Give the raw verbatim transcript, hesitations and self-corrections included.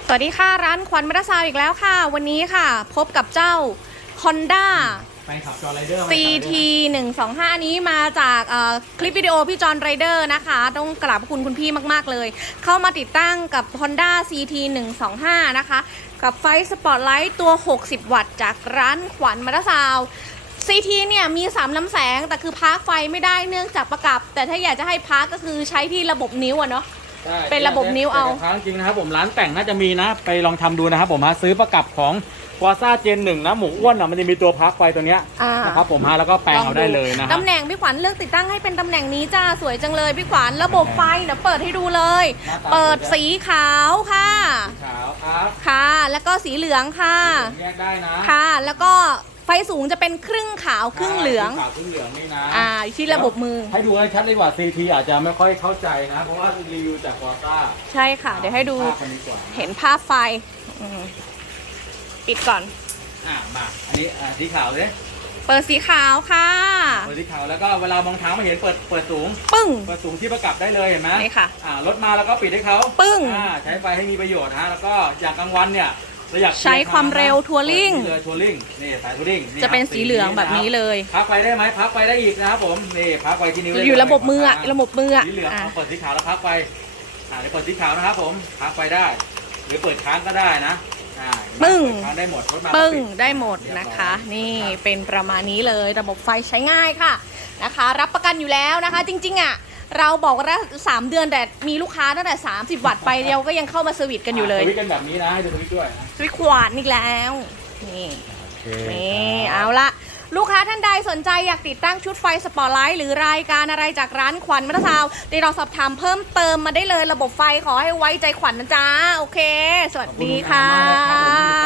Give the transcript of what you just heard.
สวัสดีค่ะร้านขวัญมอเตอร์ไซค์อีกแล้วค่ะวันนี้ค่ะพบกับเจ้า Honda แฟนขับจอไรเดอร์ซี ที หนึ่งสองห้า นี้มาจากคลิปวิดีโอพี่จอห์นไรเดอร์นะคะต้องกราบขอบคุณคุณพี่มากๆเลยเข้ามาติดตั้งกับ Honda ซี ที หนึ่งสองห้า นะคะกับไฟสปอตไลท์ตัวหกสิบวัตต์จากร้านขวัญมอเตอร์ไซค์ ซี ที เนี่ยมีสามลำแสงแต่คือพาร์คไฟไม่ได้เนื่องจากประกับแต่ถ้าอยากจะให้พาร์คก็คือใช้ที่ระบบนิ้วอะเนาะเป็นระบบนิ้วเอาจริงนะครับผมร้านแต่งน่าจะมีนะไปลองทำดูนะครับผมฮะซื้อประกับของกวาซ่าเจนหนึ่งนะหมูอ้วนอ่ะมันจะมีตัวพักไฟตัวเนี้ยนะครับผมฮะแล้วก็แปลงเอาได้เลยนะตำแหน่งพี่ขวัญเลือกติดตั้งให้เป็นตำแหน่งนี้จ้าสวยจังเลยพี่ขวัญระบบไฟเดี๋ยวเปิดให้ดูเลย เปิดสีขาวค่ะขาวครับค่ะแล้วก็สีเหลืองค่ะแยกได้นะค่ะแล้วก็ไฟสูงจะเป็นครึ่งขาวครึ่งเหลืองขาวครึ่งเหลืองนี่นะอ่าที่ระบบมือให้ดูให้ชัดเลยว่า ซี ที อาจจะไม่ค่อยเข้าใจนะเพราะว่ารีวิวจากกวาซ่าใช่ค่ะเดี๋ยวให้ดูเห็นภาพไฟปิดก่อนอ่ามาอันนี้สีขาวเลยเปิดสีขาวค่ะเปิดสีขาวแล้วก็เวลามองทางไม่เห็นเปิดเปิดสูงปึ้งเปิดสูงที่ประกับได้เลยเห็นไหมนี่ค่ะอ่ารถมาแล้วก็ปิดให้เขาปึ้งอ่าใช้ไฟให้มีประโยชน์ฮะแล้วก็อย่างกลางวันเนี่ยใช้ความเร็วทัวริงทัวริงนี่สายทัวริงจะเป็นสีเหลืองแบบนี้เลยพักไฟได้ไหมพักไฟได้อีกนะครับผมนี่พักไฟที่นิ้วอยู่ระบบมืออะระบบมืออะสีเหลืองเปิดสีขาวแล้วพักไฟอ่าเดี๋ยวเปิดสีขาวนะครับผมพักไฟได้หรือเปิดค้างก็ได้นะปึ้งได้หมดปึ้งได้หมดนะคะนี่เป็นประมาณนี้เลยระบบไฟใช้ง่ายค่ะนะคะรับประกันอยู่แล้วนะคะจริงๆอ่ะเราบอกว่าสามเดือนแต่มีลูกค้าตั้งแต่สามสิบวัตต์ไปเดียวก็ยังเข้ามาเซอร์วิสกันอยู่เลยสวิตช์กันแบบนี้นะให้ดูสวิตช์ด้วยสวิตช์ขวานอีกแล้วนี่นี่เอาละลูกค้าท่านใดสนใจอยากติดตั้งชุดไฟสปอตไลท์หรือรายการอะไรจากร้านขวัญมอเตอร์ไซค์ติดต่อสอบถามเพิ่มเติมมาได้เลยระบบไฟขอให้ไว้ใจขวัญนะจ๊ะโอเคสวัสดีค่ะ